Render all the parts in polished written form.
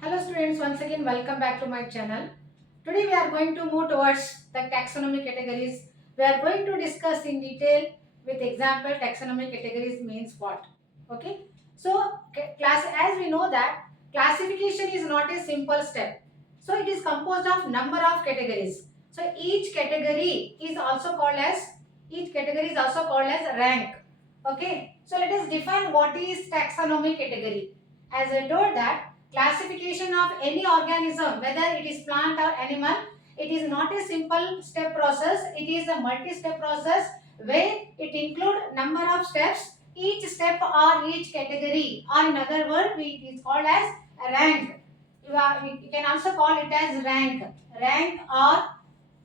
Hello students, once again welcome back to my channel. Today we are going to move towards the taxonomy categories. We are going to discuss in detail with example taxonomy categories means what. Okay. So class, as we know that classification is not a simple step. So it is composed of number of categories. So each category is also called as rank. Okay. So let us define what is taxonomy category. As I told that classification of any organism, whether it is plant or animal, it is not a simple step process. It is a multi-step process where it include number of steps. Each step or each category, or in other words, it is called as rank. You can also call it as rank or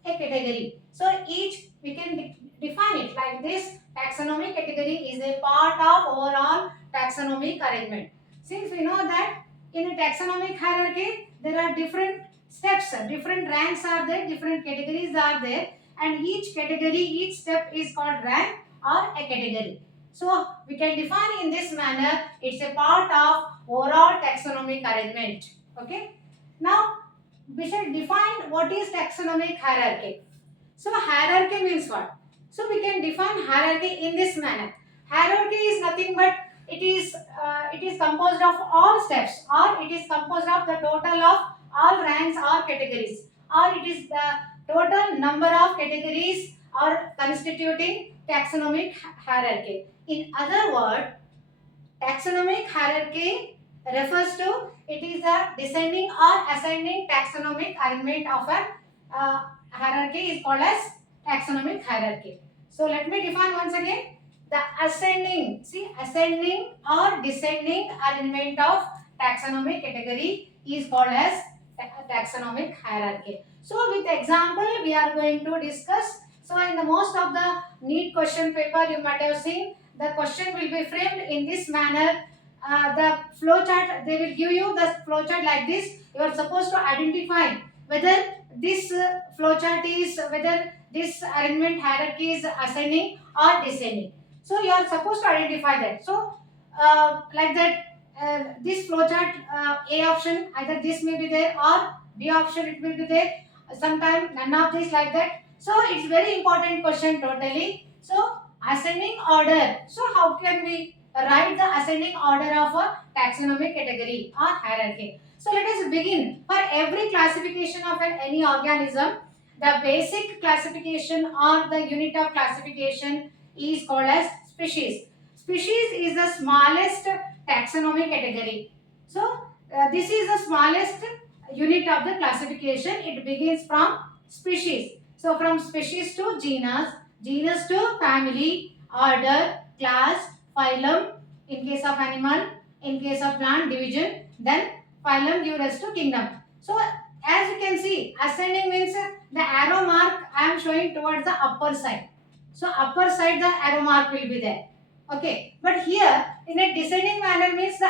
a category. So each we can define it like this. Taxonomy category is a part of overall taxonomic arrangement. Since we know that in a taxonomic hierarchy there are different steps, different ranks are there, different categories are there, and each category, each step is called rank or a category. So we can define in this manner. It's a part of overall taxonomic arrangement. Okay. Now we shall define what is taxonomic hierarchy. So hierarchy means what? So we can define hierarchy in this manner. Hierarchy is nothing but it is composed of all steps, or it is composed of the total of all ranks or categories, or it is the total number of categories or constituting taxonomic hierarchy. In other words, taxonomic hierarchy refers to it is a descending or ascending taxonomic arrangement of a hierarchy is called as taxonomic hierarchy. So let me define once again the ascending or descending arrangement of taxonomic category is called as taxonomic hierarchy. So with example we are going to discuss. So in the most of the NEET question paper you might have seen the question will be framed in this manner. The flow chart, they will give you the flow chart like this. You are supposed to identify whether this flow chart is, whether this arrangement hierarchy is ascending or descending. So you are supposed to identify that. So like that, this flow chart, A option, either this may be there or B option it will be there. Sometimes none of this, like that. So it's very important question totally. So ascending order. So how can we write the ascending order of a taxonomic category or hierarchy? So let us begin. For every classification of any organism, the basic classification or the unit of classification is called as species. Species is the smallest taxonomic category. So this is the smallest unit of the classification. It begins from species. So from species to genus, genus to family, order, class, phylum, in case of animal, in case of plant, division, then phylum give rise to kingdom. So as you can see, ascending means the arrow mark I am showing towards the upper side. So upper side the arrow mark will be there. Okay, but here in a descending manner means the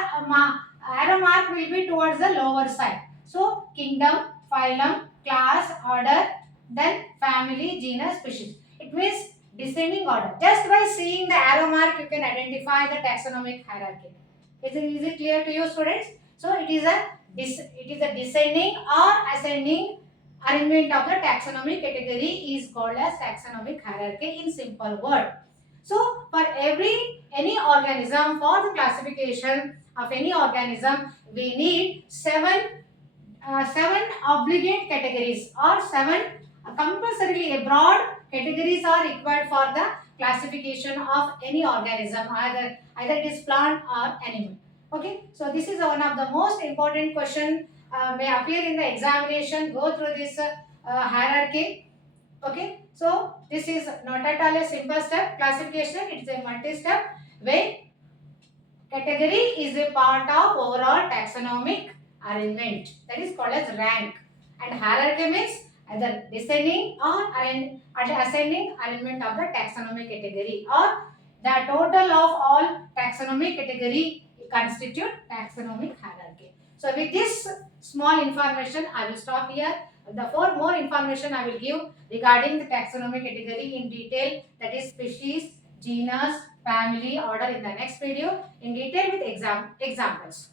arrow mark will be towards the lower side. So kingdom, phylum, class, order, then family, genus, species. It means descending order. Just by seeing the arrow mark, you can identify the taxonomic hierarchy. Is it clear to you, students? So it is a descending or ascending arrangement of the taxonomic category is called as taxonomic hierarchy in simple word. So for any organism, for the classification of any organism, we need seven obligate categories or seven compulsorily a broad categories are required for the classification of any organism, either it is plant or animal. Okay, so this is one of the most important question may appear in the examination. Go through this hierarchy. Okay, so this is not at all a simple step classification. It is a multi-step where category is a part of overall taxonomic arrangement, that is called as rank, and hierarchy means either descending or ascending arrangement of the taxonomic category, or the total of all taxonomic category constitute taxonomic hierarchy. So with this small information I will stop here. The for more information I will give regarding the taxonomic category in detail, that is species, genus, family, order, in the next video in detail with examples.